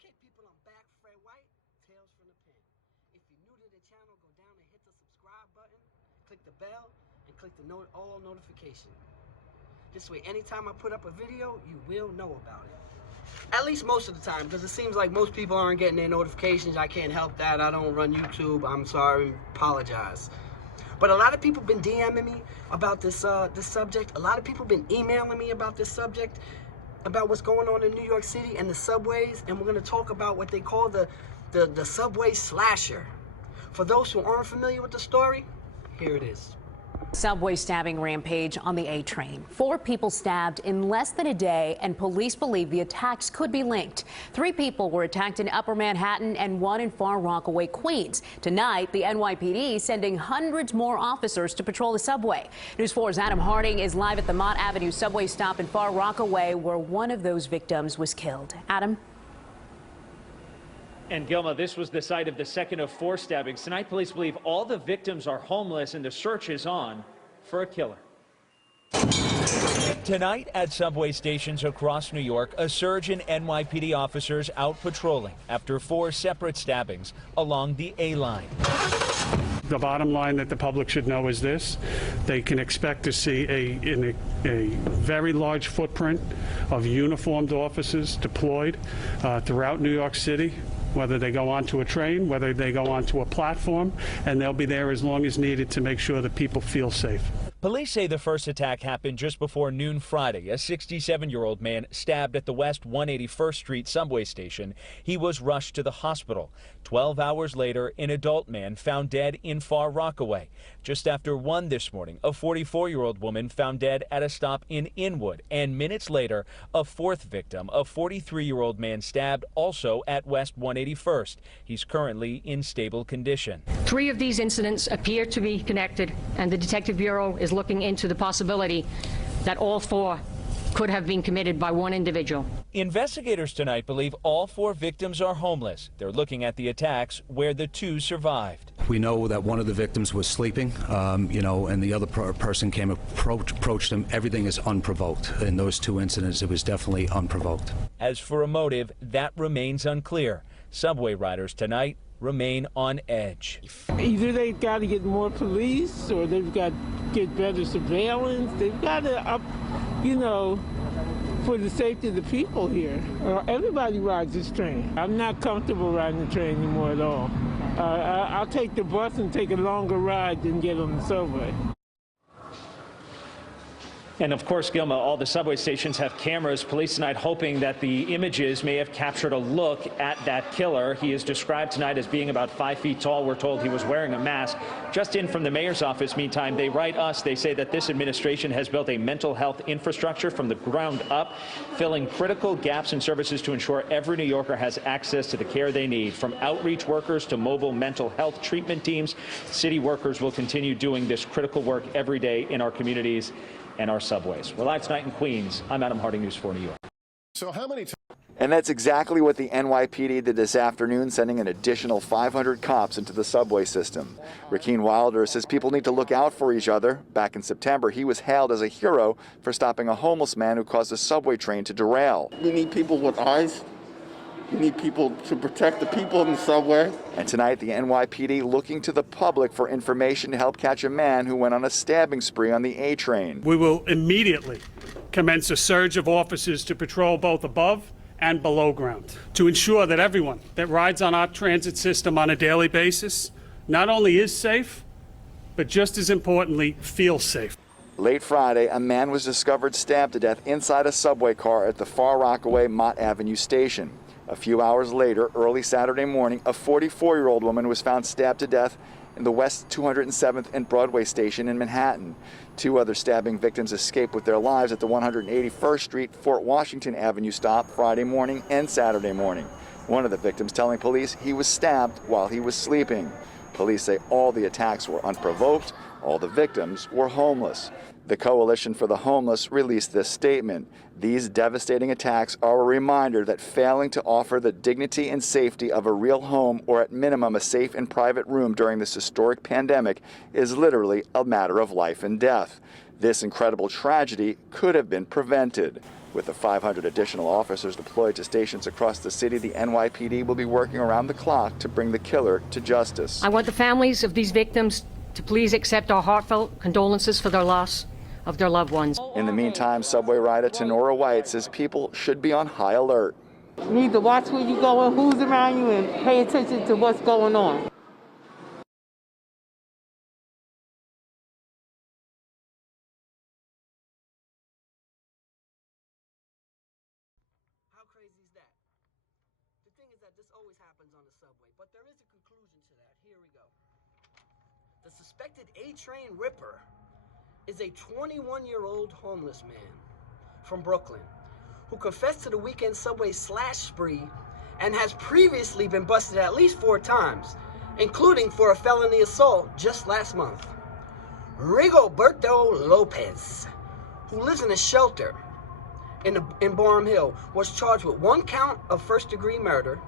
Okay, people, I'm back. Fred White, Tales from the Pen. If you're new to the channel, go down and hit the subscribe button, click the bell, and click the all notification. This way, anytime I put up a video, you will know about it. At least most of the time, because it seems like most people aren't getting their notifications. I can't help that. I don't run YouTube. I'm sorry. Apologize. But a lot of people been DMing me about this subject. A lot of people been emailing me about this subject, about what's going on in New York City and the subways. And we're going to talk about what they call the subway slasher. For those who aren't familiar with the story, here it is. Subway stabbing rampage on the A train. 4 people stabbed in less than a day, and police believe the attacks could be linked. 3 people were attacked in Upper Manhattan and 1 in Far Rockaway, Queens. Tonight, the NYPD sending hundreds more officers to patrol the subway. News 4's Adam Harding is live at the Mott Avenue subway stop in Far Rockaway, where one of those victims was killed. Adam? And Gilma, this was the site of the second of 4 stabbings. Tonight, police believe all the victims are homeless and the search is on for a killer. Tonight at subway stations across New York, a surge in NYPD officers out patrolling after 4 separate stabbings along the A line. The bottom line that the public should know is this: they can expect to see a very large footprint of uniformed officers deployed throughout New York City, whether they go onto a train, whether they go onto a platform, and they'll be there as long as needed to make sure that people feel safe. Police say the first attack happened just before noon Friday. A 67-year-old man stabbed at the West 181st Street subway station. He was rushed to the hospital. 12 hours later, an adult man found dead in Far Rockaway. Just after 1 this morning, a 44-year-old woman found dead at a stop in Inwood. And minutes later, a 4th victim, a 43-year-old man stabbed also at West 181st. He's currently in stable condition. 3 of these incidents appear to be connected, and the Detective Bureau is looking into the possibility that all 4 could have been committed by one individual. Investigators tonight believe all 4 victims are homeless. They're looking at the attacks where the 2 survived. We know that one of the victims was sleeping, and the other person came approached him. Everything is unprovoked. In those 2 incidents, it was definitely unprovoked. As for a motive, that remains unclear. Subway riders tonight remain on edge. Either they've got to get more police, or they've got to get better surveillance. They've got to up, for the safety of the people here. Everybody rides this train. I'm not comfortable riding the train anymore at all. I'll take the bus and take a longer ride than get on the subway. And of course, Gilma, all the subway stations have cameras. Police tonight hoping that the images may have captured a look at that killer. He is described tonight as being about 5 feet tall. We're told he was wearing a mask. Just in from the mayor's office, meantime, they write us. They say that this administration has built a mental health infrastructure from the ground up, filling critical gaps in services to ensure every New Yorker has access to the care they need. From outreach workers to mobile mental health treatment teams, city workers will continue doing this critical work every day in our communities and our subways. We're live tonight in Queens. I'm Adam Harding, News 4 New York. So how many times? And that's exactly what the NYPD did this afternoon, sending an additional 500 cops into the subway system. Rakeen Wilder says people need to look out for each other. Back in September, he was hailed as a hero for stopping a homeless man who caused a subway train to derail. We need people with eyes. We need people to protect the people in the subway. And tonight, the NYPD looking to the public for information to help catch a man who went on a stabbing spree on the A train. We will immediately commence a surge of officers to patrol both above and below ground to ensure that everyone that rides on our transit system on a daily basis not only is safe, but just as importantly, feels safe. Late Friday, a man was discovered stabbed to death inside a subway car at the Far Rockaway Mott Avenue station. A few hours later, early Saturday morning, a 44-year-old woman was found stabbed to death in the West 207th and Broadway station in Manhattan. 2 other stabbing victims escaped with their lives at the 181st Street, Fort Washington Avenue stop Friday morning and Saturday morning. One of the victims telling police he was stabbed while he was sleeping. Police say all the attacks were unprovoked. All the victims were homeless. The Coalition for the Homeless released this statement. These devastating attacks are a reminder that failing to offer the dignity and safety of a real home, or at minimum a safe and private room during this historic pandemic, is literally a matter of life and death. This incredible tragedy could have been prevented. With the 500 additional officers deployed to stations across the city, the NYPD will be working around the clock to bring the killer to justice. I want the families of these victims to please accept our heartfelt condolences for their loss of their loved ones. In the meantime, subway rider Tenora White says people should be on high alert. You need to watch where you're going, who's around you, and pay attention to what's going on. How crazy is that? The thing is that this always happens on the subway, but there is a conclusion to that. Here we go. The suspected A-Train Ripper is a 21-year-old homeless man from Brooklyn who confessed to the weekend subway slash spree and has previously been busted at least 4 times, including for a felony assault just last month. Rigoberto Lopez, who lives in a shelter in Boerum Hill, was charged with 1 count of first-degree murder,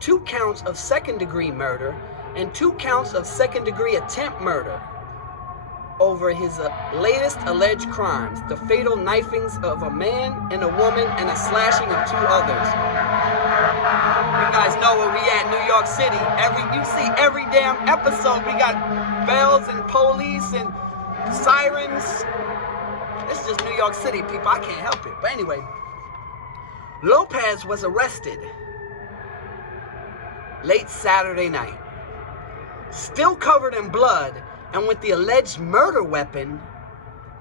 2 counts of second-degree murder, and 2 counts of second-degree attempt murder over his latest alleged crimes, the fatal knifings of a man and a woman and a slashing of 2 others. You guys know where we at, New York City. You see every damn episode, we got bells and police and sirens. This is just New York City, people. I can't help it. But anyway, Lopez was arrested late Saturday night, still covered in blood and with the alleged murder weapon,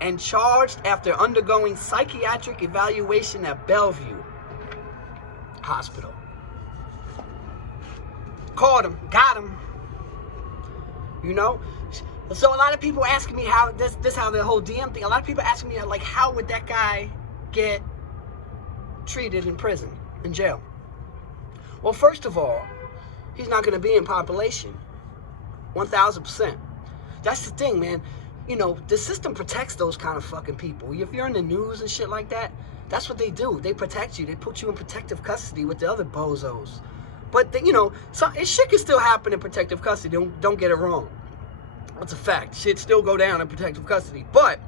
and charged after undergoing psychiatric evaluation at Bellevue Hospital. Caught him, got him. You know? So a lot of people asking me how how the whole DM thing, a lot of people asking me like, how would that guy get treated in prison, in jail? Well, first of all, he's not going to be in population. 1,000%. That's the thing, man. You know, the system protects those kind of fucking people. If you're in the news and shit like that, that's what they do. They protect you. They put you in protective custody with the other bozos. But, you know, shit can still happen in protective custody. Don't get it wrong. That's a fact. Shit still go down in protective custody. But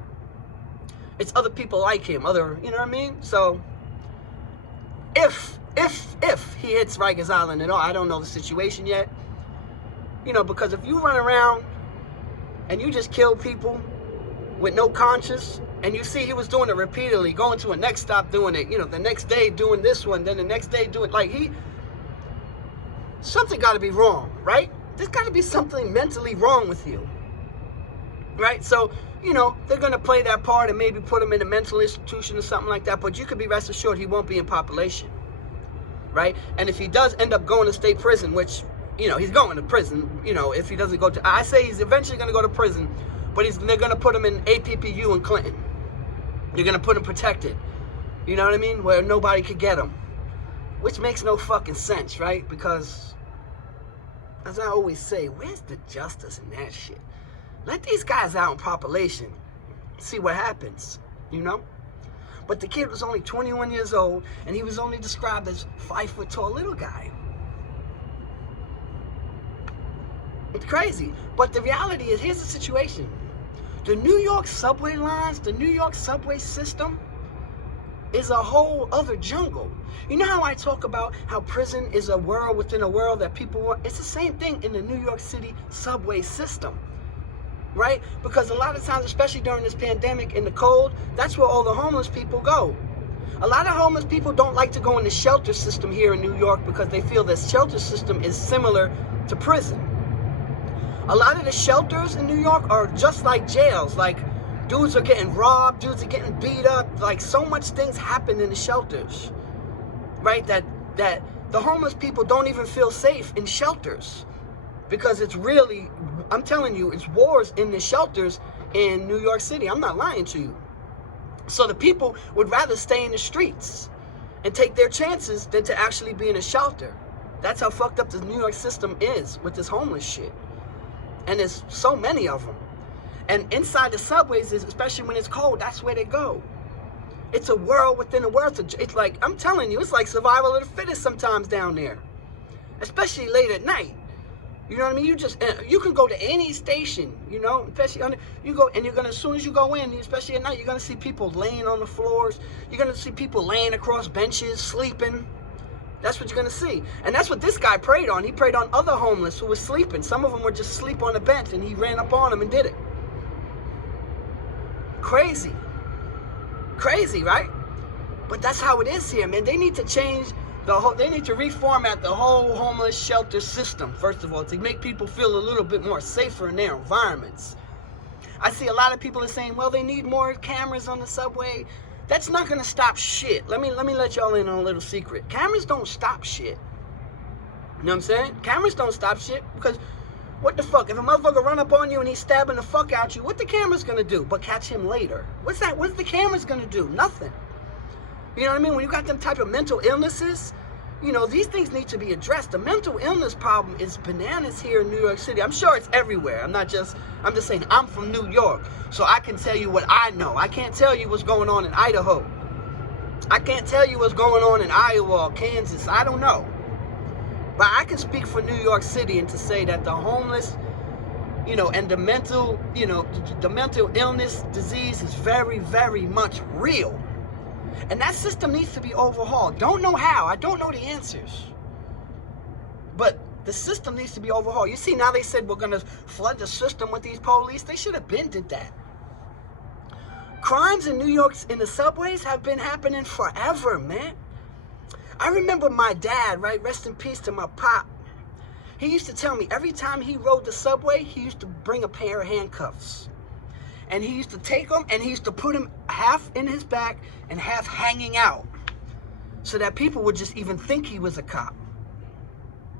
it's other people like him. You know what I mean? So, if he hits Rikers Island at all, I don't know the situation yet. You know, because if you run around and you just kill people with no conscience, and you see he was doing it repeatedly, going to a next stop doing it, you know, the next day doing this one, then the next day doing, something got to be wrong, right? There's got to be something mentally wrong with you, right? So, you know, they're going to play that part and maybe put him in a mental institution or something like that, but you could be rest assured he won't be in population, right? And if he does end up going to state prison, which, you know, he's going to prison, you know, if he doesn't go to, I say he's eventually going to go to prison, but they're going to put him in APPU in Clinton. They're going to put him protected, you know what I mean, where nobody could get him, which makes no fucking sense, right? Because, as I always say, where's the justice in that shit? Let these guys out in population, see what happens, you know? But the kid was only 21 years old, and he was only described as 5 foot tall little guy. It's crazy. But the reality is, here's the situation. The New York subway lines, the New York subway system is a whole other jungle. You know how I talk about how prison is a world within a world that people want? It's the same thing in the New York City subway system, right? Because a lot of times, especially during this pandemic in the cold, that's where all the homeless people go. A lot of homeless people don't like to go in the shelter system here in New York because they feel the shelter system is similar to prison. A lot of the shelters in New York are just like jails. Like, dudes are getting robbed, dudes are getting beat up. Like, so much things happen in the shelters, right? That the homeless people don't even feel safe in shelters, because it's really, I'm telling you, it's wars in the shelters in New York City. I'm not lying to you. So the people would rather stay in the streets and take their chances than to actually be in a shelter. That's how fucked up the New York system is with this homeless shit. And there's so many of them. And inside the subways, especially when it's cold, that's where they go. It's a world within a world. It's like, I'm telling you, it's like survival of the fittest sometimes down there. Especially late at night. You know what I mean? You can go to any station, you know, especially you go, and you're gonna, as soon as you go in, especially at night, you're gonna see people laying on the floors. You're gonna see people laying across benches, sleeping. That's what you're gonna see. And that's what this guy preyed on. He preyed on other homeless who were sleeping. Some of them would just sleep on the bench, and he ran up on them and did it. Crazy. Crazy, right? But that's how it is here, man. They need to change they need to reformat the whole homeless shelter system, first of all, to make people feel a little bit more safer in their environments. I see a lot of people are saying, well, they need more cameras on the subway. That's not gonna stop shit. Let me let y'all in on a little secret. Cameras don't stop shit. You know what I'm saying? Cameras don't stop shit, because what the fuck? If a motherfucker run up on you and he's stabbing the fuck out you, what the camera's gonna do? But catch him later. What's that? What's the camera's gonna do? Nothing. You know what I mean? When you got them type of mental illnesses, you know, these things need to be addressed. The mental illness problem is bananas here in New York City. I'm sure it's everywhere. I'm just saying, I'm from New York, so I can tell you what I know. I can't tell you what's going on in Idaho. I can't tell you what's going on in Iowa or Kansas. I don't know. But I can speak for New York City and to say that the homeless, you know, and the mental, you know, the mental illness disease is very, very much real. And that system needs to be overhauled. Don't know how. I don't know the answers. But the system needs to be overhauled. You see, now they said we're going to flood the system with these police. They should have been did that. Crimes in New York, in the subways, have been happening forever, man. I remember my dad, right? Rest in peace to my pop. He used to tell me every time he rode the subway, he used to bring a pair of handcuffs. And he used to take them and he used to put them half in his back and half hanging out, so that people would just even think he was a cop.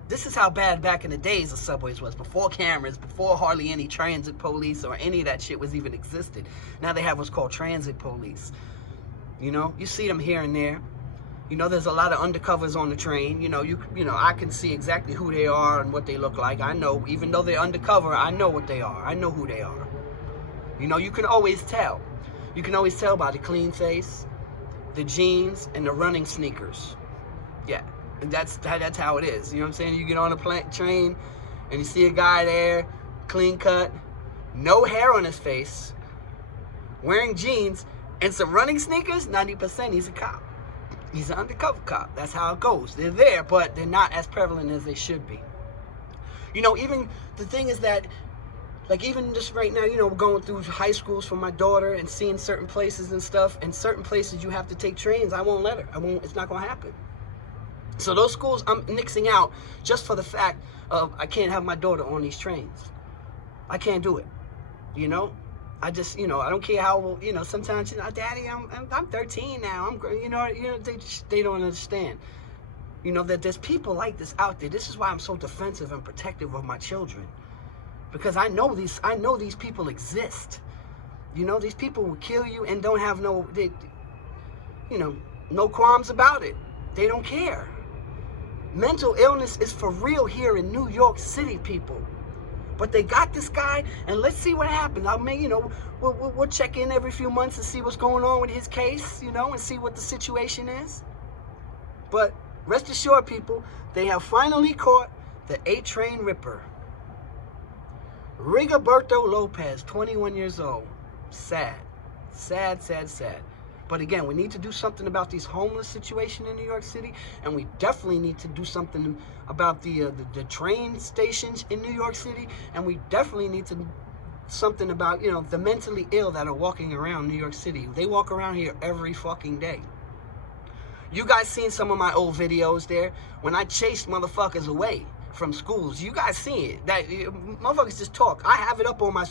This is how bad back in the days the subways was, before cameras, before hardly any transit police or any of that shit was even existed. Now they have what's called transit police. You know, you see them here and there. You know, there's a lot of undercovers on the train. You know, I can see exactly who they are and what they look like. I know, even though they're undercover, I know what they are. I know who they are. You know, you can always tell. You can always tell by the clean face, the jeans, and the running sneakers. Yeah, and that's how it is. You know what I'm saying? You get on a train, and you see a guy there, clean cut, no hair on his face, wearing jeans, and some running sneakers, 90% he's a cop. He's an undercover cop. That's how it goes. They're there, but they're not as prevalent as they should be. You know, even the thing is that, like, even just right now, you know, we're going through high schools for my daughter and seeing certain places and stuff. And certain places you have to take trains. I won't let her. It's not going to happen. So those schools I'm nixing out just for the fact of I can't have my daughter on these trains. I can't do it. You know? I just, you know, I don't care how, you know, sometimes, you know, Daddy, I'm 13 now. You know, they don't understand. You know, that there's people like this out there. This is why I'm so defensive and protective of my children. Because I know these people exist. You know, these people will kill you and don't have no qualms about it. They don't care. Mental illness is for real here in New York City, people. But they got this guy, and let's see what happens. I mean, you know, we'll check in every few months and see what's going on with his case, you know, and see what the situation is. But rest assured, people, they have finally caught the A-Train Ripper. Rigoberto Lopez, 21 years old. Sad. Sad, sad, sad. But again, we need to do something about these homeless situation in New York City, and we definitely need to do something about the train stations in New York City, and we definitely need to something about, you know, the mentally ill that are walking around New York City. They walk around here every fucking day. You guys seen some of my old videos there when I chased motherfuckers away from schools. You guys see it. That motherfuckers just talk. I have it up on my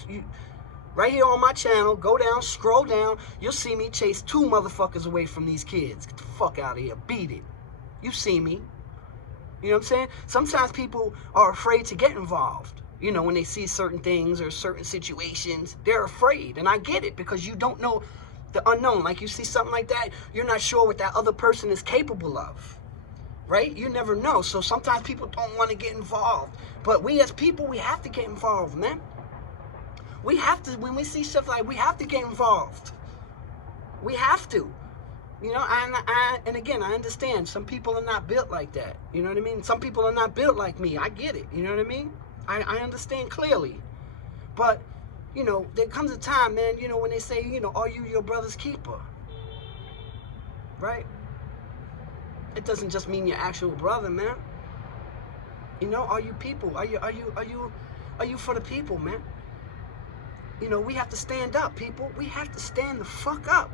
right here on my channel. Go down, scroll down. You'll see me chase 2 motherfuckers away from these kids. Get the fuck out of here. Beat it. You see me. You know what I'm saying? Sometimes people are afraid to get involved. You know, when they see certain things or certain situations, they're afraid. And I get it, because you don't know the unknown. Like, you see something like that, you're not sure what that other person is capable of. Right? You never know. So sometimes people don't want to get involved. But we as people, we have to get involved, man. We have to, when we see stuff like, we have to get involved. We have to. You know, and again, I understand some people are not built like that. You know what I mean? Some people are not built like me. I get it. You know what I mean? I understand clearly. But, you know, there comes a time, man, you know, when they say, you know, are you your brother's keeper? Right? It doesn't just mean your actual brother, man. You know, are you people? Are you for the people, man? You know, we have to stand up, people. We have to stand the fuck up.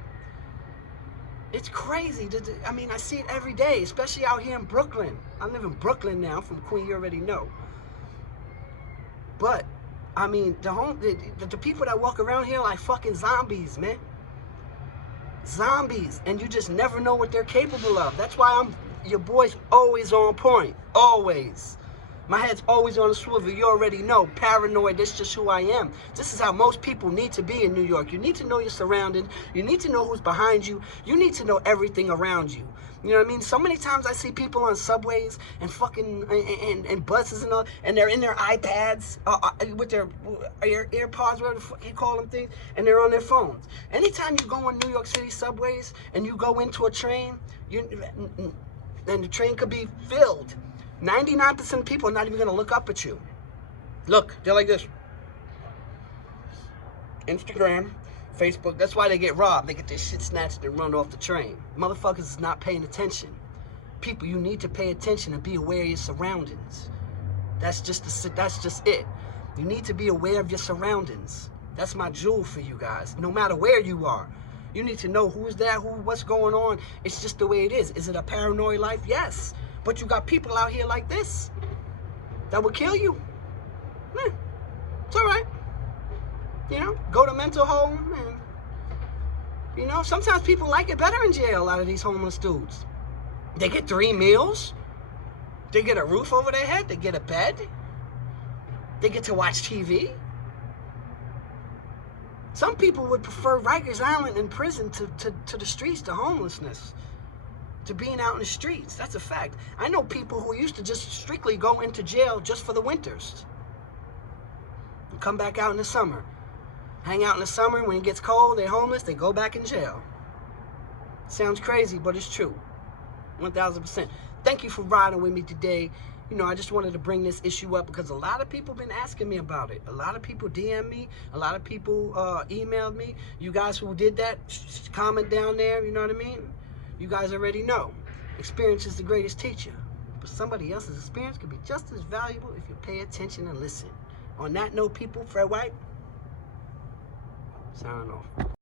It's crazy. I mean, I see it every day, especially out here in Brooklyn. I live in Brooklyn now. I'm from Queen, you already know. But, I mean, the people that walk around here like fucking zombies, man. Zombies. And you just never know what they're capable of. That's why your boy's always on point. Always. My head's always on a swivel. You already know. Paranoid. That's just who I am. This is how most people need to be in New York. You need to know your surroundings. You need to know who's behind you. You need to know everything around you. You know what I mean? So many times I see people on subways and fucking and buses and all, and they're in their iPads with their AirPods, whatever the fuck you call them things, and they're on their phones. Anytime you go on New York City subways and you go into a train, and the train could be filled. 99% of people are not even going to look up at you. Look, they're like this. Instagram, Facebook, that's why they get robbed. They get their shit snatched and run off the train. Motherfuckers is not paying attention. People, you need to pay attention and be aware of your surroundings. That's just it. You need to be aware of your surroundings. That's my jewel for you guys. No matter where you are, you need to know who's there, what's going on. It's just the way it is. Is it a paranoid life? Yes. But you got people out here like this that will kill you. It's all right. You know, go to mental home and, you know, sometimes people like it better in jail out of these homeless dudes. They get 3 meals. They get a roof over their head. They get a bed. They get to watch TV. Some people would prefer Rikers Island in prison to the streets, to homelessness, to being out in the streets. That's a fact. I know people who used to just strictly go into jail just for the winters and come back out in the summer. Hang out in the summer. When it gets cold, they're homeless, they go back in jail. Sounds crazy, but it's true. 1000%. Thank you for riding with me today. You know, I just wanted to bring this issue up because a lot of people been asking me about it. A lot of people DM me. A lot of people emailed me. You guys who did that, comment down there, you know what I mean? You guys already know. Experience is the greatest teacher. But somebody else's experience could be just as valuable if you pay attention and listen. On that note, people, Fred White, signing off.